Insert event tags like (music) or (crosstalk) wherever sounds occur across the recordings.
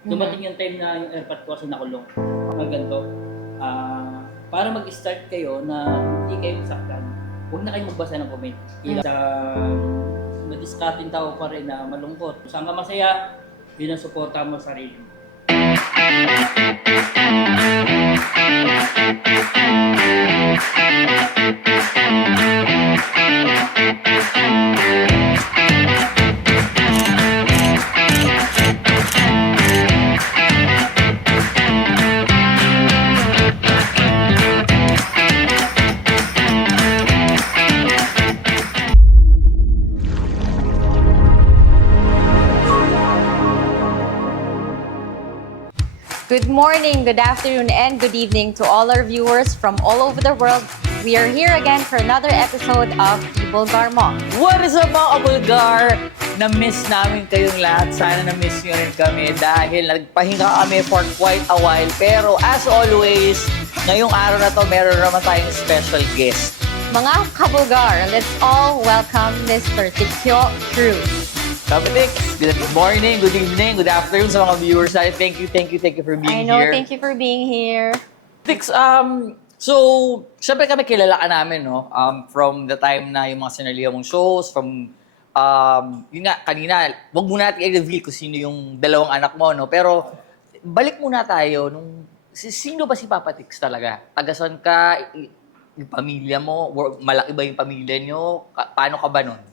Dumating yung time na yung airpot ko kasi nakulong. Ang ganito. Ah, para mag-start kayo na hindi kayo saktan, huwag na kayo magbasa ng comment. Ila sa madiskating tao pa rin na malungkot. Saan ka masaya, yun ang suporta mo sa sarili. mo. Good morning, good afternoon, and good evening to all our viewers from all over the world. We are here again for another episode of Bulgar Mo. What is up mga kabulgar? Na-miss namin kayong lahat. Sana na-miss nyo rin kami dahil nagpahinga kami for quite a while. Pero as always, ngayong araw na to, meron naman tayong special guest. Mga kabulgar, let's all welcome Mr. Tikyo Cruz. Kapitix, good morning, good evening, good afternoon sa mga viewers natin. Thank you, thank you, thank you for I being know, here. thank you for being here. Tix, um, so, syempre kami kilala ka namin, no? Um, from the time na yung mga sinalihan mong shows, from, um, yun nga, kanina, wag muna natin i-reveal kung sino yung dalawang anak mo, no? Pero, balik muna tayo, nung, si- sino ba si Papa Tix talaga? Tagasan ka, I- yung pamilya mo, malaki ba yung pamilya nyo? Ka- paano ka ba nun?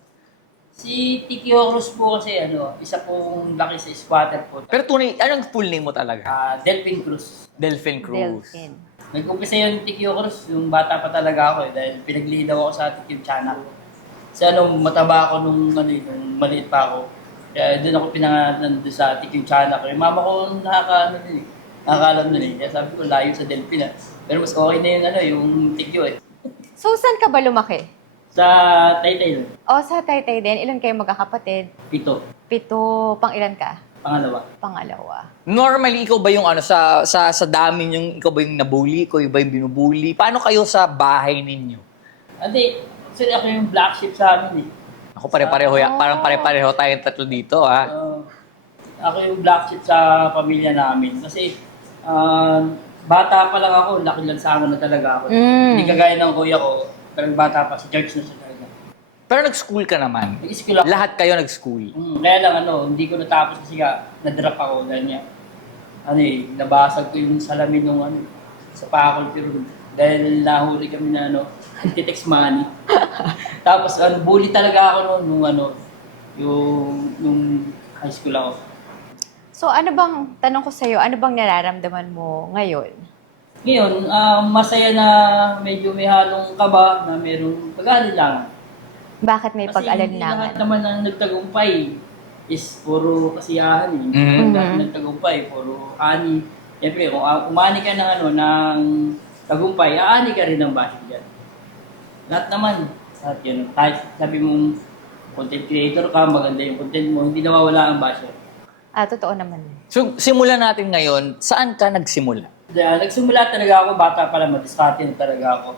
Si Tikio Cruz po kasi ano, isa pong laki sa squatter po. Pero tunay, anong full name mo talaga? Ah, Delphin Cruz. Delphin Cruz. Delphin. Nag-umpisa yung Tikio Cruz, yung bata pa talaga ako eh, dahil pinaglihi daw ako sa Tikio channel. Kasi ano, mataba ako nung, ano, eh, nung maliit pa ako. Kaya doon ako pinangalan doon sa Tikio channel. Yung mama ko nakaka, ano din eh, nakakalam nun eh. Kaya sabi ko, layo sa Delphin ah. Pero mas okay na yung, ano, yung Tikio eh. So, saan ka ba lumaki? Sa Taytay, O, sa Taytay din, ilan kayo magkakapatid? pito, Pito, pang ilan ka? pangalawa. Pangalawa. Normally, ikaw ba yung ano, sa, sa, sa dami yung, ikaw ba yung nabully, ikaw ba yung binubully? Paano kayo sa bahay ninyo? Ate, actually ako yung black sheep sa amin eh. Ako pare-pareho, ya- Oh. parang pare-pareho tayong tatlo dito, ha? Uh, ako yung black sheep sa pamilya namin. Kasi ah, bata pa lang ako, laki lang sa na talaga ako. Mm. Hindi kagaya ng kuya ko, pero bata pa, si George na siya talaga. Pero nag-school ka naman. Nag-school ako. Lahat kayo nag-school. Mm, kaya lang ano, hindi ko natapos kasi nga, na-drop ako dahil niya. Ano eh, nabasag ko yung salamin nung ano, sa faculty room. Dahil nahuli kami na ano, titex money. (laughs) Tapos ano, bully talaga ako noon nung ano, yung, nung high school ako. So, ano bang, tanong ko sa'yo, ano bang nararamdaman mo ngayon? Ngayon, ah, masaya na medyo may halong kaba na merong pag-aalilangan. Bakit may Kasi hindi lahat pag-alinlangan? naman ang nagtagumpay is puro kasiyahan eh. Mhm. Lahat ng nagtagumpay, puro ani. Siyempre, kung uh, umani ka ng, ano, ng tagumpay, aani ka rin ng basyo dyan. Lahat naman, lahat yun. Kahit sabi mong content creator ka, maganda yung content mo, hindi nawawala ang basyo. Ah, totoo naman. So, simulan natin ngayon. Saan ka nagsimula? Kaya nagsimula talaga ako, bata pa lang, madiskarte na talaga ako.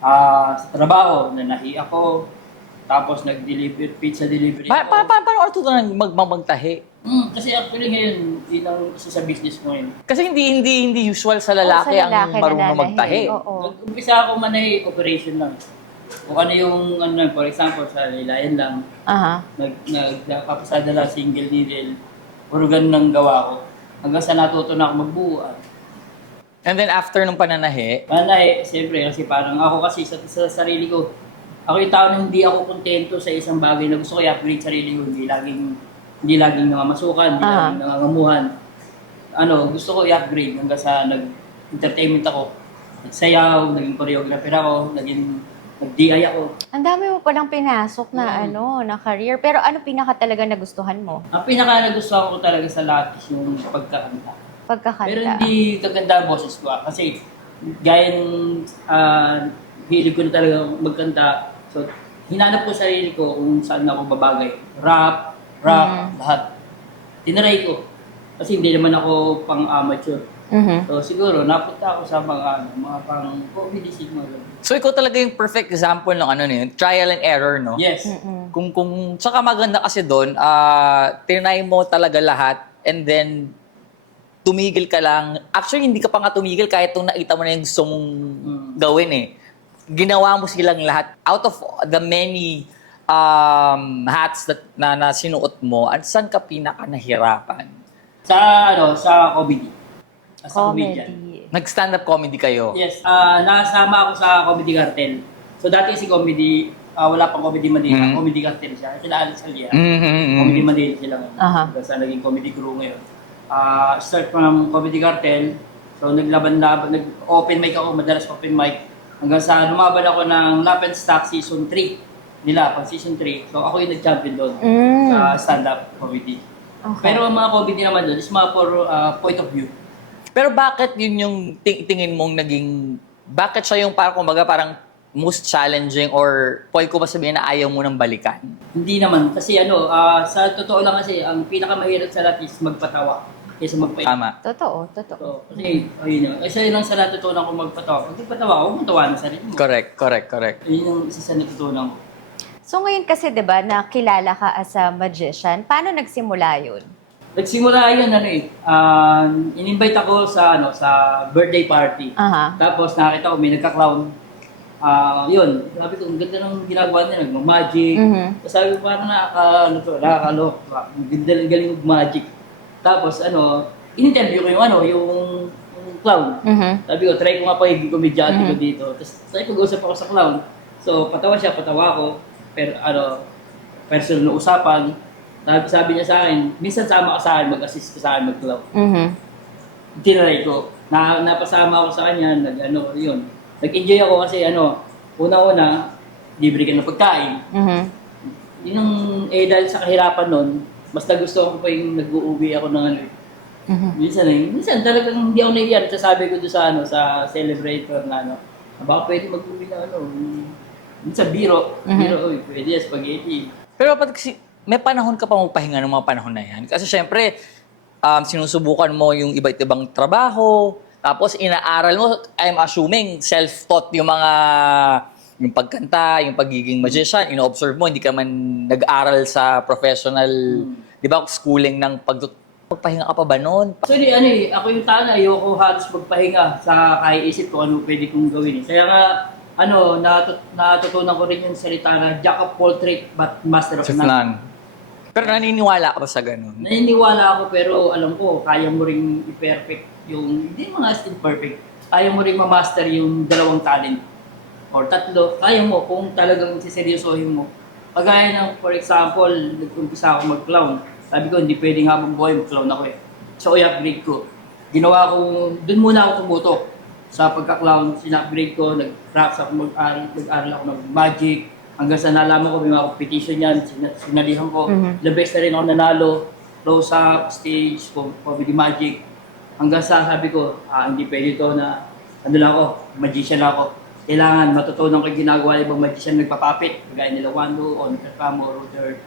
Ah, sa trabaho, nanahi ako. Tapos nag-deliver, pizza delivery Pa ako. pa pa paano ka natutunan magmamagtahi? Mm, kasi actually ngayon, yun ang isa sa business ko ngayon. Kasi hindi hindi hindi usual sa lalaki, Oo, sa lalaki ang marunong magtahi. Oo. Nag-umpisa ako manahi operation lang. Kung ano yung, ano, for example, sa Lilayan lang, Aha. nag, nagpapasada lang single needle, puro ganun ang gawa ko. Hanggang sa natuto na ako magbuo. ah. And then after nung pananahi, Manahi, siyempre, kasi parang ako kasi sa, sa sarili ko, ako yung tao na hindi ako kontento sa isang bagay na gusto ko i-upgrade sarili ko. Hindi laging, hindi laging nangamasukan, hindi Ah. laging nangangamuhan. Ano, gusto ko i-upgrade hanggang sa nag-entertainment ako. Nagsayaw, naging choreographer ako, naging nag-DI ako. Ang dami mo palang pinasok na Mm. ano, na career. Pero ano pinaka talaga nagustuhan mo? Ang pinaka nagustuhan ko talaga sa lahat is yung pagkakanta. Pagkakanta. Pero hindi kaganda ang boses ko ah. Kasi gaya ng ah, hilig ko na talaga magkanta. So, hinanap ko sarili ko kung saan ako babagay. Rap, rap, Mm. lahat. Tinaray ko. Kasi hindi naman ako pang amateur. Mhm. So, siguro, napunta ako sa mga, ano, mga pang comedy sigma. so ikaw talaga yung perfect example ng ano niyo, trial and error, no? Yes. Mm-mm. Kung kung saka maganda kasi doon, ah tinry mo talaga lahat and then tumigil ka lang. Actually, hindi ka pa nga tumigil kahit nung nakita mo na yung gusto mong gawin eh. Ginawa mo silang lahat. Out of the many um, hats that, na, na sinuot mo, at saan ka pinaka nahirapan? Sa, ano, sa comedy. As a comedian. Comedy. Nag-stand-up comedy kayo? Yes, ah nasama ako sa Comedy Cartel. So dati si Comedy, ah, wala pang Comedy Manila, Mhm. Comedy Cartel siya. Sila Alex Alia. Mhm. Comedy Manila sila ngayon. Aha. Hanggang sa naging comedy crew ngayon. Ah, start from Comedy Cartel. So naglaban-laban, nag-open mic ako, madalas open mic. Hanggang sa lumaban ako ng Lap and Stock Season 3 nila, pang Season 3. So ako yung nag-champion doon Mm. sa stand-up comedy. Okay. Pero ang mga comedy naman doon is mga for ah, point of view. Pero bakit yun yung ting- tingin mong naging, bakit siya yung parang kumbaga parang most challenging or pwede ko ba sabihin na ayaw mo nang balikan? Hindi naman. Kasi ano, ah, sa totoo lang kasi, ang pinakamahirap sa lahat is magpatawa kaysa magpaiyak. Tama. Totoo, totoo. So, kasi, ayun yun. Isa yun lang sa natutunan ko magpatawa. Pag nagpatawa ako, matawa na sarili mo. Correct, correct, correct. Yun yung isa sa natutunan ko. So ngayon kasi 'di ba nakilala ka as a magician, paano nagsimula 'yun? Nagsimula yun, ano eh, ah, in-invite ako sa, ano, sa birthday party. Aha. Tapos nakita ko may nagka-clown. Ah, yun, sabi ko, ang ganda ng ginagawa niya, nagma-magic. Mhm. Tapos sabi ko, parang nakaka, ano to, nakakalok. Ang ganda ng galing mag-magic. Tapos ano, in-interview ko yung ano, yung, yung clown. Mhm. Sabi ko, try ko nga pagiging komedyante ko Mhm. dito. Tapos sabi ko, usap ako sa clown. So, patawa siya, patawa ako. Pero ano, personal na usapan. Sabi, sabi niya sa akin, minsan sama ka sa akin, mag-assist ka sa akin mag-clown. Mhm. Tinry ko. Na, napasama ako sa kanya, nag, ano, yun. Nag-enjoy ako kasi ano, una-una, libre ka ng pagkain. Mhm. Yun ang, eh dahil sa kahirapan nun, mas nagustuhan ko pa yung nag-uuwi ako ng ano. Mhm. Minsan eh, minsan talagang hindi ako naiyan. Sasabi ko doon sa ano, sa celebrator na ano, baka pwede mag-uwi na ano, minsan biro, Mhm. biro, uy, pwede yan, spaghetti. Pero pag si, may panahon ka pa magpahinga ng mga panahon na yan. Kasi syempre, um, sinusubukan mo yung iba't ibang trabaho, tapos inaaral mo, I'm assuming, self-taught yung mga yung pagkanta, yung pagiging magician, ino-observe mo, hindi ka man nag-aral sa professional, di ba, schooling ng pag Pagpahinga ka pa ba noon? Actually, ano eh, ako yung tao na ayoko halos magpahinga sa kaiisip ko ano pwede kong gawin. eh. Kaya nga, ano, natut natutunan ko rin yung salita na Jack of all trades but master of none. none. Pero naniniwala ka ba sa ganun? Naniniwala ako pero alam ko, kaya mo ring i-perfect yung, hindi mga in perfect, kaya mo ring ma-master yung dalawang talent or tatlo, kaya mo kung talagang siseryosohin mo. Pagaya ng, for example, nag-umpisa ako mag-clown. Sabi ko, hindi pwedeng habang buhay mag-clown ako eh. So, i-upgrade ko. Ginawa ko, dun muna ako tumutok sa pagka-clown. Sin-upgrade ko, nag-practice ako mag-aral, nag-aral ako ng magic. Hanggang sa nalaman ko, may mga competition yan, sin- sinalihan ko. Mhm. The best na rin ako nanalo. Close up, stage, com- comedy magic. Hanggang sa sabi ko, ah, hindi pwede to na, ano lang ako, magician lang ako. Kailangan matutunan ko ginagawa ng ibang magician nagpapapit. Kagaya nila Wando, o Nagkakamo, Ruther.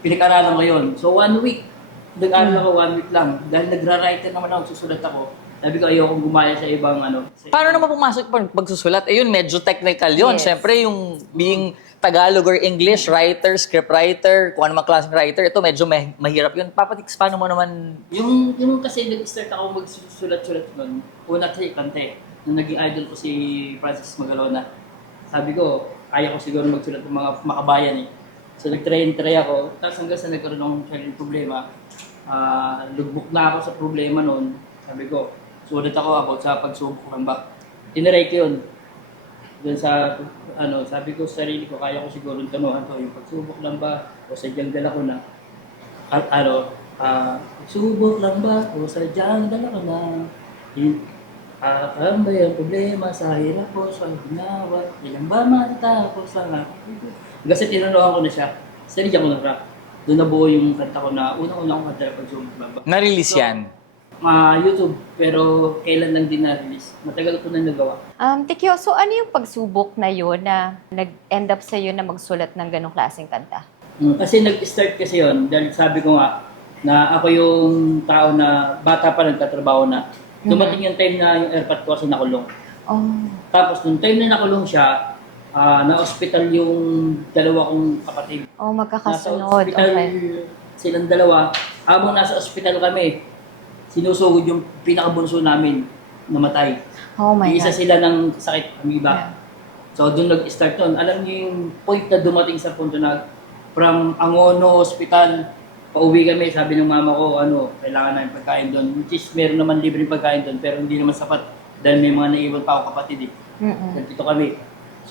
Pinag-aralan ko yun. So one week, nag-aral ako one week lang. Dahil nagra-writer naman ako, susulat ako. Sabi ko, ayokong gumaya sa ibang ano. sa- Paano naman pumasok pag pagsusulat? Eh yun, medyo technical yun. Yes. Siyempre, yung being Tagalog or English, writer, script writer, kung ano mang klaseng writer, ito medyo may, mahirap yun. Papatiks, paano mo naman... Yung, yung kasi nag-start ako magsusulat-sulat nun, una kasi kante. Nung naging idol ko si Francis Magalona, sabi ko, kaya ko siguro magsulat ng mga makabayan eh. So nag-try-try ako, tapos hanggang sa nagkaroon ng sariling problema, ah lugbok na ako sa problema noon. Sabi ko, sulat ako about sa pagsubok lang ba. Tiniray ko yun. Doon sa, ano, sabi ko sa sarili ko, kaya ko siguro tanuhan to, yung pagsubok lang ba, o sadyang dala ko na. At ano, ah, subok lang ba o sadyang dala ko na Hin- Kakambay ang problema sa hirap ko, sa ginawa Ilan ba matatapos ang aking Kasi tinanungan ko na siya, sinigyan ko ng rap Doon nabuo yung kanta ko na unang-una kong kanta na pag subok lang ba Na-release So, yan? Ah, YouTube, pero kailan lang din na-release Matagal ko na nagawa Um, Tikyo, so ano yung pagsubok na yun na nag-end up sa na magsulat ng ganong klaseng kanta? Mm, Kasi nag-start kasi yon dahil sabi ko nga na ako yung tao na bata pa nagtatrabaho na. Dumating yung time na yung airpot ko kasi nakulong. Oh. Tapos nung time na nakulong siya, ah, na-hospital yung dalawa kong kapatid. Oh, Nasa magkakasunod. hospital Okay. silang dalawa. Habang nasa hospital kami, sinusugod yung pinakabunso namin namatay. Oh my Isa God. sila ng sakit, amoeba. Yeah. So doon nag-start nun. Alam niyo yung point na dumating sa punto na from Angono Hospital, pauwi kami, sabi ng mama ko, ano, kailangan namin pagkain doon. Which is, meron naman libreng pagkain doon, pero hindi naman sapat dahil may mga naiwan pa ako kapatid eh. Nandito kami.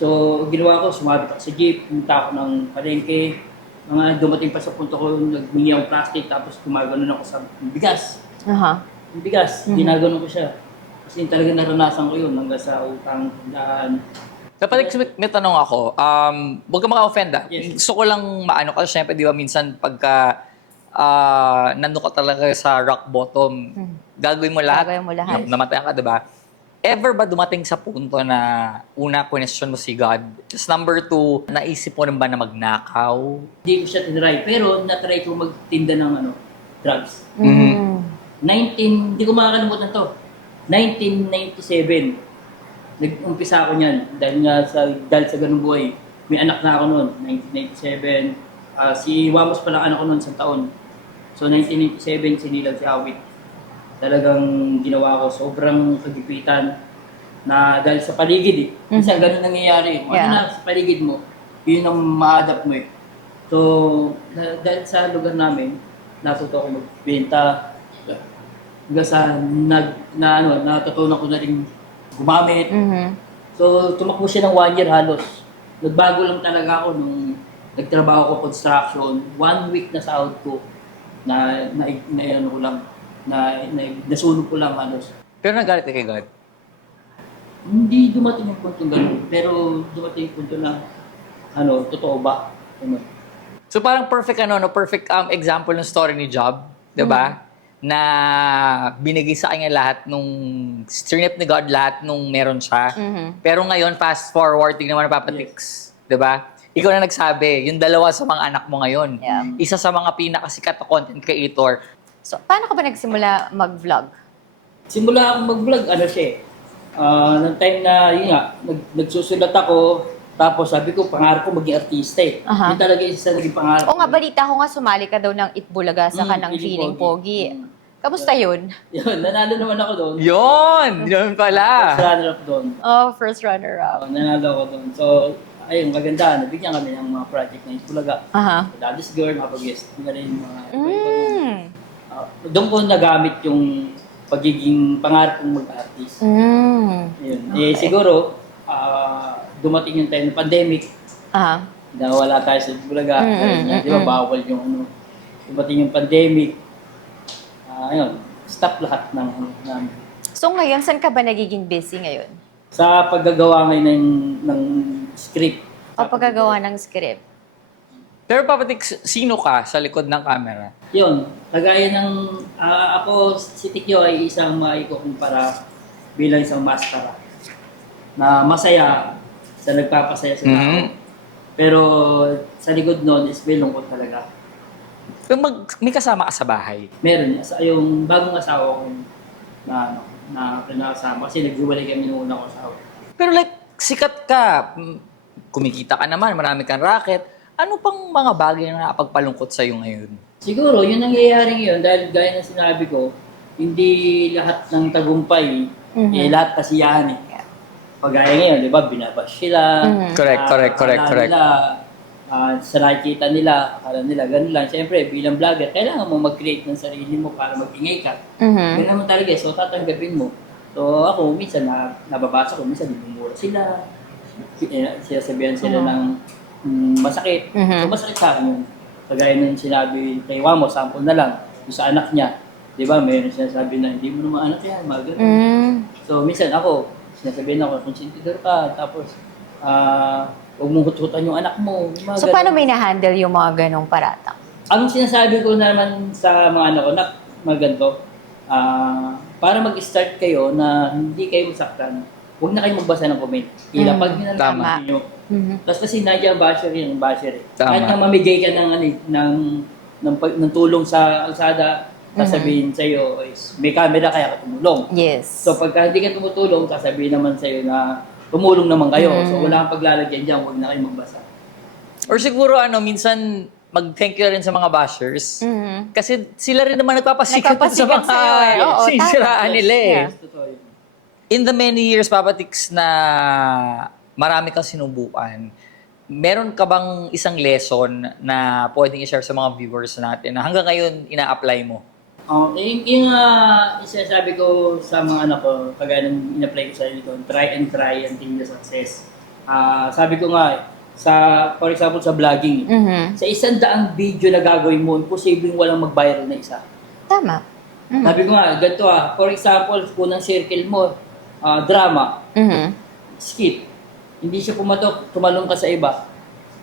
So, ginawa ko, sumabit ako sa jeep, pumunta ako ng palengke. Mga dumating pa sa punto ko, nagmingi ang plastic, tapos gumagano ako sa bigas. Aha. Yung bigas, Mhm. ginagano ko siya. Kasi talaga naranasan ko yun hanggang sa utang, daan. Dapat may, may tanong ako, um, huwag ka maka-offend ah. Yes. Gusto ko lang maano kasi syempre di ba minsan pagka ah nandun ka talaga sa rock bottom, Hmm. gagawin mo lahat. Gagawin mo lahat. Na- Namatayan ka, di ba? Ever ba dumating sa punto na una, question mo si God? Just number two, naisip mo rin ba na magnakaw? Hindi ko siya tinry, pero natry ko magtinda ng ano, drugs. Mm. 19, hindi ko makakalimutan to. 1997. Nag-umpisa ako niyan dahil nga sa dahil sa ganung buhay. May anak na ako noon, 1997. Ah, si Wamos pa lang anak ko noon sa taon. So 1997 sinilang si Awit. Talagang ginawa ko sobrang kagipitan na dahil sa paligid eh. Minsan ganun nangyayari. Ano Yeah. na sa paligid mo, yun ang ma-adapt mo eh. So, dahil sa lugar namin, natuto ako magbenta. Hanggang sa nag, na, ano, natutunan ko na rin gumamit. Mhm. So, tumakbo siya ng one year halos. Nagbago lang talaga ako nung nagtrabaho ko construction. One week na sahod ko na, na, na, ano ko lang, na, na, nasunog ko lang halos. Pero nagalit ka kay God? Hindi dumating yung punto ganun. Pero dumating yung punto na, ano, totoo ba? Ano? So parang perfect ano, no, perfect um, example ng story ni Job, 'di ba? Na binigay sa kanya lahat nung strinip ni God lahat nung meron siya. Mhm. Pero ngayon fast forward tingnan mo na papatix, 'di ba? Ikaw na nagsabi, yung dalawa sa mga anak mo ngayon. Yeah. Isa sa mga pinakasikat na content creator. So, paano ka ba nagsimula mag-vlog? Simula akong mag-vlog, ano siya eh. Ah, nung time na, yun nga, nag, nagsusulat ako, tapos sabi ko, pangarap ko maging artista eh. Aha. Yun talaga yung isa naging pangarap O nga, balita ko nga sumali ka daw ng Itbulaga sa Mm, kanang Feeling Feeling Pogi. Pogi. Mm. Kamusta yun? (laughs) Yun, nanalo naman ako doon. Yon, yun First pala. runner-up doon. Oh, first runner-up. Ah, nanalo ako doon. So, ayun, maganda. Nabigyan kami ng mga project na Itbulaga. Aha. Daddy's Girl, makapag-guest na rin mga. Mm. Ah, doon ko nagamit yung pagiging pangarap kong mag-artist. Mm. Yun. Eh, siguro, ah, dumating yung time ng pandemic, Aha. na wala tayo sa Bulaga. Mm, mm, nga, mm, di ba, mm. bawal yung ano. Dumating yung pandemic. Ah, ayun, stop lahat ng ano namin. So ngayon, saan ka ba nagiging busy ngayon? Sa paggagawa ngayon ng, ng script. O paggagawa ng script? Pero papatix, sino ka sa likod ng camera? Yun, kagaya ng ah, ako, si Tikyo ay isang maikukumpara bilang isang maskara na masaya sa nagpapasaya sa tao. Mhm. Pero sa likod nun is may lungkot talaga. Pero mag, may kasama ka sa bahay. Meron, as- yung bagong asawa ko na ano, na pinakasama kasi naghiwalay kami nung una ko asawa. Pero like, sikat ka. Mm, Kumikita ka naman, marami kang racket. Ano pang mga bagay na nakapagpalungkot sa'yo ngayon? Siguro, yun nangyayari ngayon dahil gaya ng sinabi ko, hindi lahat ng tagumpay, Mhm. eh, lahat kasiyahan eh. Pagaya ngayon, di ba, binabash sila. Mhm. Correct, correct, correct, correct. Nila, ah, sa nakikita nila, akala nila, ganun lang. Siyempre, bilang vlogger, kailangan mo mag-create ng sarili mo para mag-ingay ka. Mhm. Ganun naman talaga, eh. so tatanggapin mo. So ako, minsan na, nababasa ko, minsan minumura sila. Sinasabihan sila ng mm, masakit. Mhm. So masakit sa akin yun. Kagaya nung sinabi kay Wamo, sample na lang, yung sa anak niya. Di ba, mayroon sinasabi na, hindi mo naman anak yan, mga ganun. Mm. So minsan ako, sinasabihan ako, konsentidor ka, tapos, ah, huwag mong hututan yung anak mo. yung mga So ganun. paano may na-handle yung mga ganong paratang? Ang sinasabi ko naman sa mga anak ko, na mga ganito, ah, para mag-start kayo na hindi kayo masaktan, huwag na kayo magbasa ng comment. Ilapag nyo na lang Tama. nyo. Mhm. Tapos kasi ang basher yun, ang basher eh. Tama. Kahit na mamigay ka ng, ano, eh, ng, ng, pag- ng tulong sa alsada, sasabihin sa'yo is, may camera kaya ka tumulong. Yes. So pagka hindi ka tumutulong, sasabihin naman sa'yo na tumulong naman kayo. Mm. So wala kang paglalagyan dyan, huwag na kayo magbasa. Or siguro ano, minsan mag-thank you rin sa mga bashers. Mhm. Kasi sila rin naman nagpapasikat, sa Nagpapasikat mga sa'yo eh. Oo, sinisiraan tama. nila eh. Yeah. In the many years, Papa Tix, na marami kang sinubukan, meron ka bang isang lesson na pwedeng i-share sa mga viewers natin na hanggang ngayon ina-apply mo? Oh, yung, yung uh, isasabi ko sa mga anak ko, kagaya ng in-apply ko sa inyo doon, try and try until the success. Ah, sabi ko nga, sa, for example, sa vlogging, Mhm. sa isang daang video na gagawin mo, imposibleng walang mag-viral na isa. Tama. Mhm. Sabi ko nga, ganito ah, for example, kung ang circle mo, ah, drama, Mhm. skip. Hindi siya pumatok, tumalong ka sa iba.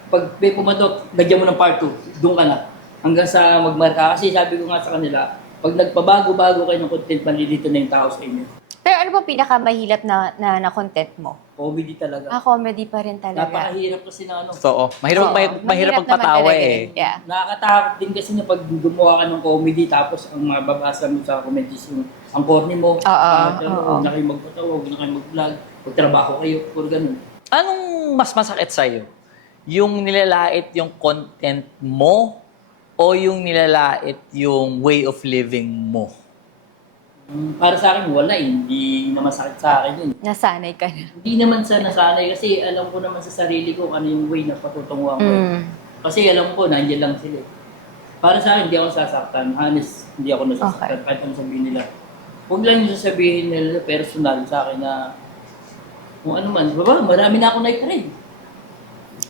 Pag may pumatok, lagyan mo ng part 2, doon ka na. Hanggang sa magmarka. Kasi sabi ko nga sa kanila, pag nagpabago-bago kayo ng content, malilito na yung tao sa inyo. Pero ano ba pinakamahilap na, na, na content mo? Comedy talaga. Ah, comedy pa rin talaga. Napakahirap kasi na ano. Totoo. Mahirap, Oo, mahirap, mahirap naman magpatawa talaga eh. Yeah. Nakakatakot din kasi na pag gumawa ka ng comedy tapos ang mababasa mo sa comment is yung ang corny mo. Oo, Ah, oo. Huwag na kayo magpatawa, huwag na kayo mag-vlog, magtrabaho kayo, puro ganun. Anong mas masakit sa'yo? Yung nilalait yung content mo o yung nilalait yung way of living mo? Para sa akin, wala eh. Hindi naman sakit sa akin yun. Nasanay ka na. Hindi naman sa nasanay kasi alam ko naman sa sarili ko ano yung way na patutunguhan ko. eh. Mm. Kasi alam ko, nandiyan lang sila. eh. Para sa akin, hindi ako sasaktan. Honest, hindi ako nasasaktan kahit ano sabihin nila. Huwag lang yung sasabihin nila personal sa akin na kung ano man. Baba, marami na ako na-try.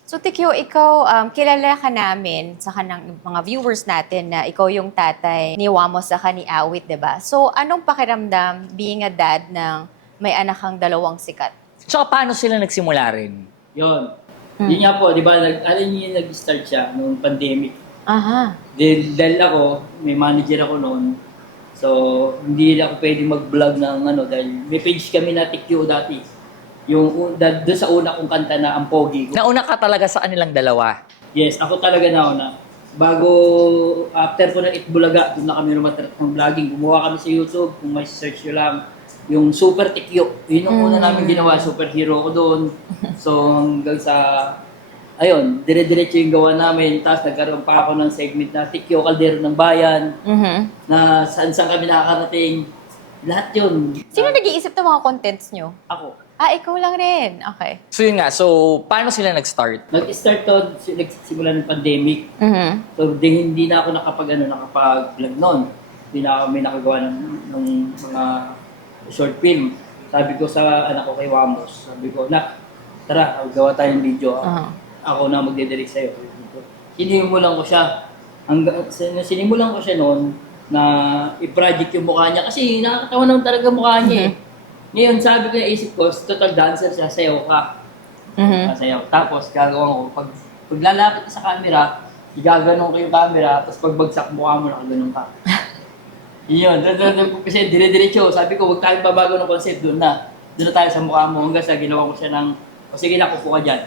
So, Tikyo, ikaw, um, kilala ka namin sa kanang mga viewers natin na ikaw yung tatay ni Wamos sa ni Awit, di ba? So, anong pakiramdam being a dad ng may anak kang dalawang sikat? Tsaka paano sila nagsimula rin? Yun. Hmm. Yun nga po, di ba, nag, alam niyo yung nag-start siya nung pandemic. Aha. Dahil, dahil ako, may manager ako noon. So, hindi na ako pwede mag-vlog ng ano, dahil may page kami na TikTok dati. Yung da- doon sa una kong kanta na ang pogi ko. Nauna ka talaga sa kanilang dalawa. Yes, ako talaga na una. Bago, after ko ng Itbulaga, doon na kami rumatrat ng vlogging. Gumawa kami sa YouTube, kung may search nyo lang, yung Super Tikyo. Yun yung una namin ginawa, superhero ko doon. So, hanggang sa, ayun, dire-diretso yung gawa namin. Tapos nagkaroon pa ako ng segment na Tikyo Kaldero ng Bayan, Mhm. na saan saan kami nakakarating. Lahat yun. Sino nag-iisip ng mga contents nyo? Ako. Ah, ikaw lang rin. Okay. So yun nga, so paano sila nag-start? Nag-start to, nagsimula ng pandemic. Mhm. So, di, hindi na ako nakapag, ano, nakapag-vlog noon. Hindi na ako may nakagawa ng, ng mga short film. Sabi ko sa anak ko kay Wamos, sabi ko, nak, tara, gawa tayong video. Aha. Ako na magdidirect sa'yo. Sinimulan ko siya. Hanggang, sin- sinimulan ko siya noon na i-project yung mukha niya kasi nakakatawa naman talaga mukha niya eh. Ngayon, sabi ko na isip ko, total dancer siya, sayaw ka. Mhm. Sasayaw. Tapos, gagawin ko, pag, pag lalapit ka sa camera, igaganon ko yung camera, tapos pagbagsak mukha mo, nakaganon ka. (laughs) Yun, doon, doon, doon, kasi dire-diretso. Sabi ko, huwag tayong babago ng concept doon na. Doon na tayo sa mukha mo. Hanggang sa ginawa ko siya ng, o sige na, kupo ka dyan.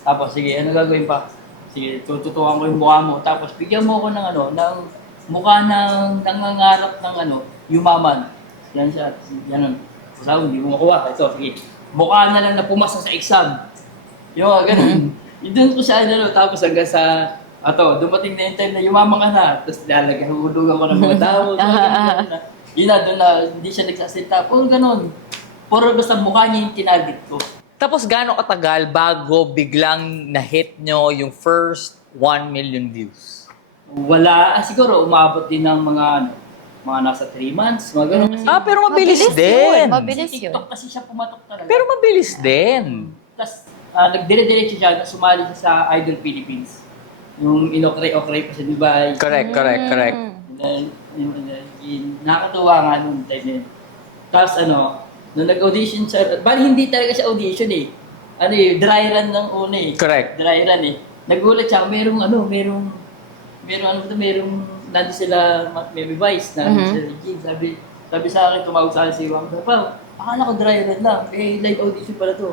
Tapos, sige, ano gagawin pa? Sige, tututukan ko yung mukha mo. Tapos, bigyan mo ako ng ano, ng mukha ng nangangarap ng ano, yumaman. Yan siya, yan. Sabi, hindi mo makuha. Ito, sige. Mukha na lang na pumasa sa exam. Yung mga ganun. Yung doon ko siya, ano, tapos hanggang sa, ato, dumating na yung time na yumaman ka na. Tapos lalagyan, hulugan ko ng mga tao. ganun, ganun na. Yun na, doon na, hindi siya nagsasalita. Puro ganun. Puro basta mukha niya yung tinagit ko. Tapos gaano katagal bago biglang na-hit nyo yung first 1 million views? Wala, ah, siguro umabot din ng mga, ano, mga nasa 3 months, mga ganun. Kasi, Ah, pero mabilis, Mabilis din. yun, mabilis. kasi TikTok kasi siya pumatok talaga. Pero mabilis din. Tapos, uh, nagdire-diretso siya na sumali siya sa Idol Philippines. Yung inokray-okray pa sa Dubai. Correct, correct, correct. Mm. Then, yun, yun, yun, nakakatuwa nga nung time na yun. Tapos ano, nung nag-audition siya, bali hindi talaga siya audition eh. Ano eh, dry run ng una eh. Correct. Dry run eh. Nagulat siya, merong ano, merong, merong ano to, merong, nandun sila, may Vice, nandun Mhm. sila Jig. Sabi, sabi sa akin, tumawag sa akin si Wang, pa, akala ko dry run lang, eh, live audition pala to.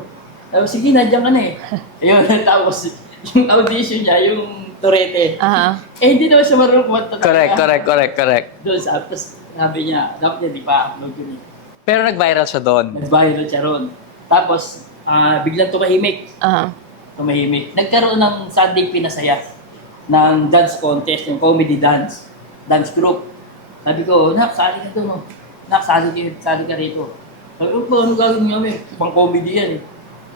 Sabi, sige, nandiyan ka na eh. (laughs) Ayun, (laughs) tapos, yung audition niya, yung Torete. Aha. Eh, hindi naman siya marunong kumanta. Correct, talaga. correct, correct, correct. Doon sa tapos sabi niya, dapat niya di pa upload yun eh. Pero nag-viral siya doon. Nag-viral siya ron. Tapos, ah, biglang tumahimik. Aha. Tumahimik. Nagkaroon ng Sunday Pinasaya ng dance contest, yung comedy dance, dance group. Sabi ko, nak, sali ka doon, no? Nak, sali ka, sali ka rito. Sabi ko, ano gagawin niyo kami? Pang comedy yan eh.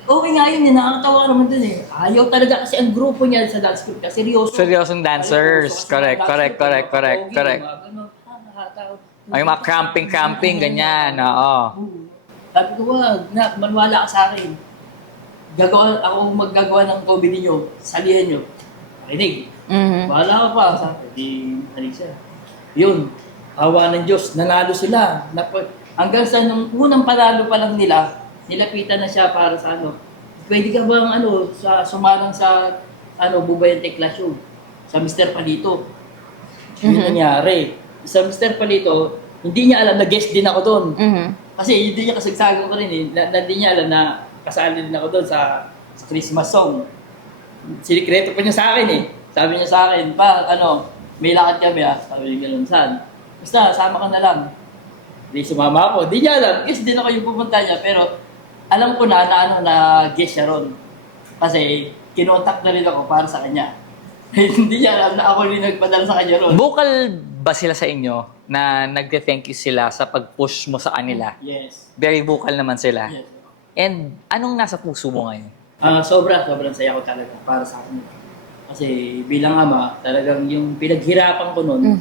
Okay nga yun, eh, nakakatawa naman dun eh. Ayaw talaga kasi ang grupo niya sa dance group, kasi seryoso. Seryosong dancers. Correct, correct, correct, correct, correct. Ay, mga cramping-cramping, ganyan. Oo. Sabi ko, wag, nak, manwala ka sa akin. Gagawa, ako maggagawa ng comedy nyo, salihan nyo. Pakinig. Mhm. Bahala ka pa. Sabi, di, halig siya. Yun, awa ng Diyos, nanalo sila. Nap- hanggang sa nung unang panalo pa lang nila, nilapitan na siya para sa ano, pwede ka bang ano, sa, sumalang sa ano, Bubayan Tekla Show, sa Mr. Palito. Yun Mhm. nangyari. Sa Mr. Palito, hindi niya alam na guest din ako doon. Mhm. Kasi hindi niya kasagsagan ko rin eh. Na, na, hindi niya alam na kasali din ako doon sa, sa Christmas song. Sinikreto pa niya sa akin eh. Sabi niya sa akin, pa, ano, may lakad kami ah. Sabi niya ganun, saan? Basta, sama ka na lang. Hindi sumama ako. Hindi niya alam. Guess din ako yung pupunta niya. Pero, alam ko na na ano na guest siya ron. Kasi, kinontak na rin ako para sa kanya. (laughs) hindi niya alam na ako rin nagpadala sa kanya ron. Vocal ba sila sa inyo na nagte-thank you sila sa pag-push mo sa kanila? Yes. Very vocal naman sila. yes. And anong nasa puso mo ngayon? Ah, sobra, sobrang saya ko talaga para sa akin. Kasi bilang ama, talagang yung pinaghirapan ko noon. Mm.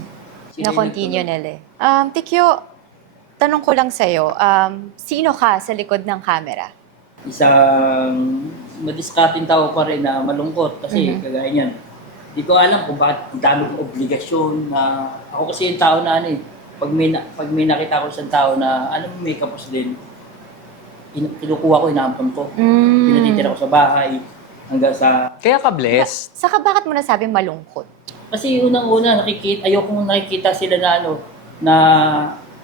Na-continue nila. Um, Tikyo, tanong ko lang sa'yo, um, sino ka sa likod ng camera? Isang madiskating tao pa rin na malungkot kasi Mhm. kagaya niyan. Di ko alam kung bakit ang dami kong obligasyon na ako kasi yung tao na ano eh. Pag may, pag may nakita ko isang tao na alam mo may kapos din, in, kinukuha ko, inaampon ko. Mm. Pinatitira ko sa bahay hanggang sa Kaya ka blessed. Saka bakit mo nasabing malungkot? Kasi unang-una, nakikita, ayokong nakikita sila na ano, na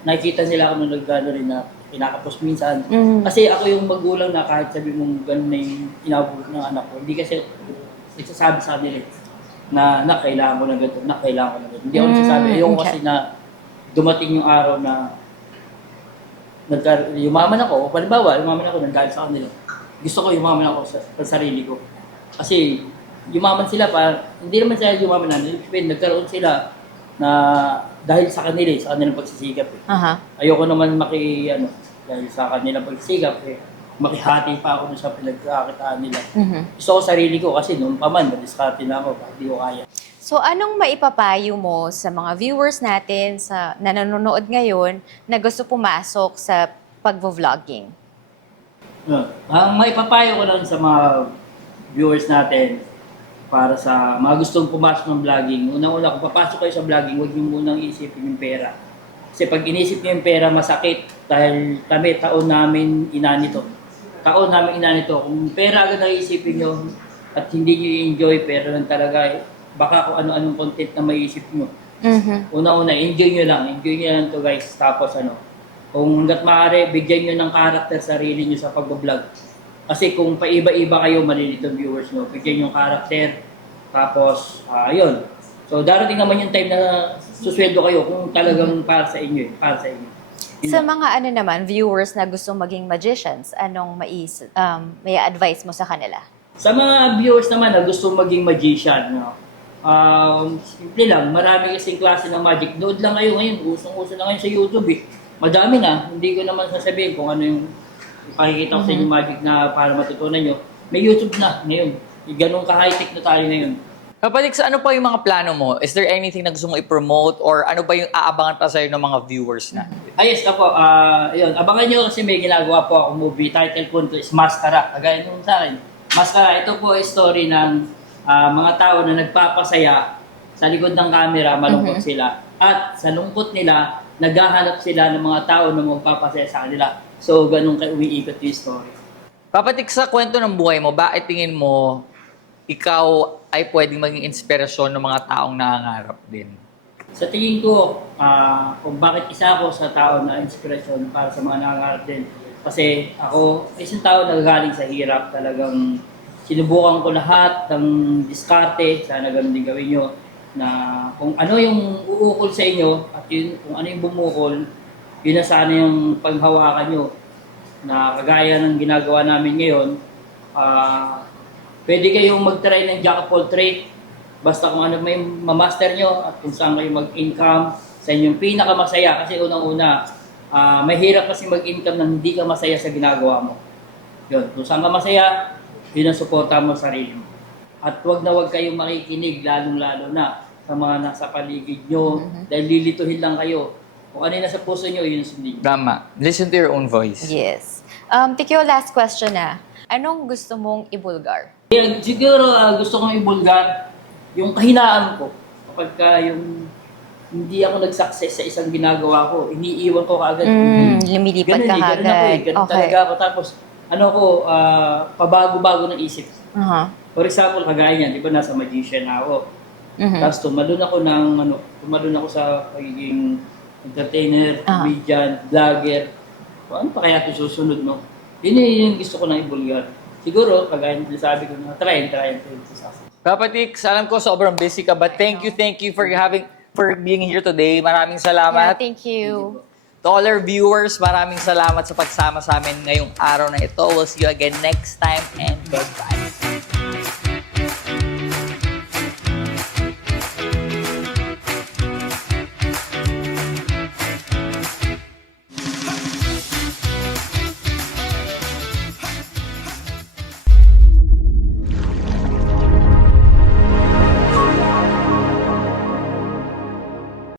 nakikita nila ako nung nagano rin na kinakapos minsan. Mm. Kasi ako yung magulang na kahit sabi mong ganun na yung inabot ng anak ko, hindi kasi nagsasabi sa kanila na na kailangan ko ng ganito, na kailangan ko ng ganito. Hindi ako Mm, nagsasabi. Ayoko okay. kasi na dumating yung araw na nagka, yumaman ako, halimbawa, yumaman ako, nanggalit sa kanila. Gusto ko yumaman ako sa, sa sarili ko. Kasi yumaman sila pa, hindi naman sila yumaman na, nagkaroon sila na dahil sa kanila, eh, sa kanilang pagsisikap. Eh. Aha. Ayoko naman maki, ano, dahil sa kanilang pagsisikap, eh, makihati pa ako sa pinagkakakitaan nila. Mhm. Gusto ko sarili ko kasi noong pa man, madiskarte na ako, hindi ko kaya. So anong maipapayo mo sa mga viewers natin sa na nanonood ngayon na gusto pumasok sa pagvo-vlogging? Uh, ang maipapayo ko lang sa mga viewers natin para sa mga gustong pumasok ng vlogging. Unang-una, kung papasok kayo sa vlogging, huwag niyo munang isipin yung pera. Kasi pag inisip niyo yung pera, masakit. Dahil kami, taon namin inanito. Taon namin inanito. Kung pera agad ang isipin niyo at hindi niyo i-enjoy, pera lang talaga, eh, baka kung ano-anong content na maiisip niyo. Mhm. Una-una, enjoy nyo lang. Enjoy nyo lang to guys. Tapos ano, kung hanggat maaari, bigyan nyo ng karakter sarili nyo sa pag-vlog. Kasi kung paiba-iba kayo, malilito viewers nyo. Bigyan nyo ng karakter. Tapos, ayun. So, darating naman yung time na susweldo kayo kung talagang para sa inyo. Para sa inyo. Yun Sa mga ano naman, viewers na gustong maging magicians, anong mais, um, may advice mo sa kanila? Sa mga viewers naman na gusto maging magician, no? Um, simple lang, marami kasing klase ng magic. Nood lang kayo ngayon, usong-uso na ngayon sa YouTube eh. Madami na, hindi ko naman sasabihin kung ano yung ipakikita ko sa inyo magic na para matutunan nyo. May YouTube na ngayon. Ganun ka-high-tech na tayo ngayon. Kapatid, sa ano pa yung mga plano mo? Is there anything na gusto mong i-promote or ano ba yung aabangan pa sa'yo ng mga viewers na? Ay, yes, ako, ah, yun, abangan nyo kasi may ginagawa po ako movie. Title po nito is Mascara. Kagaya nung sa akin. Mascara, ito po ay story ng ah, mga tao na nagpapasaya sa likod ng camera, malungkot Mhm. sila. At sa lungkot nila, naghahanap sila ng mga tao na magpapasaya sa kanila. So, ganun kayo umiikot yung story. Papatik sa kwento ng buhay mo, bakit tingin mo ikaw ay pwedeng maging inspirasyon ng mga taong nangangarap din? Sa tingin ko, ah, kung bakit isa ako sa tao na inspirasyon para sa mga nangangarap din. Kasi ako, isang tao na galing sa hirap, talagang sinubukan ko lahat ng diskarte, sana ganun din gawin nyo, na kung ano yung uukol sa inyo at yun, kung ano yung bumukol, yun na sana yung panghawakan nyo. Na kagaya ng ginagawa namin ngayon, ah, pwede kayong mag-try ng jack of all trade, Basta kung ano may ma-master nyo at kung saan kayo mag-income sa inyong pinakamasaya. Kasi unang-una, ah mahirap kasi mag-income nang hindi ka masaya sa ginagawa mo. Yun, kung saan ka masaya, yun ang suporta mo sa sarili mo. At huwag na huwag kayong makikinig, lalong-lalo na sa mga nasa paligid nyo, dahil lilituhin lang kayo. Kung ano yung nasa puso nyo, yun sundin. nyo. Tama. Listen to your own voice. Yes. Um, Tikyo, last question na. Anong gusto mong ibulgar? Kaya siguro ah, gusto kong ibulgar yung kahinaan ko. Kapag ka yung hindi ako nag-success sa isang ginagawa ko, iniiwan ko kaagad. Mm, lumilipat Ganun ka eh, ganun ako eh. agad. Ganun Okay. talaga ako. Tapos, ano ko, ah, pabago-bago ng isip. Aha. For example, kagaya niyan, di ba nasa magician na ako. Mhm. Tapos tumalon ako ng, ano, tumalon ako sa pagiging entertainer, comedian, vlogger. O, ano pa kaya ito susunod, no? Yun yung, yung gusto ko na ibulgar. Siguro, kagaya ng sabi ko na, try and try and try. Kapatix, alam ko sobrang busy ka, but thank you, thank you for having, for being here today. Maraming Yeah, salamat. thank you. To all our viewers, maraming salamat sa pagsama sa amin ngayong araw na ito. We'll see you again next time and goodbye.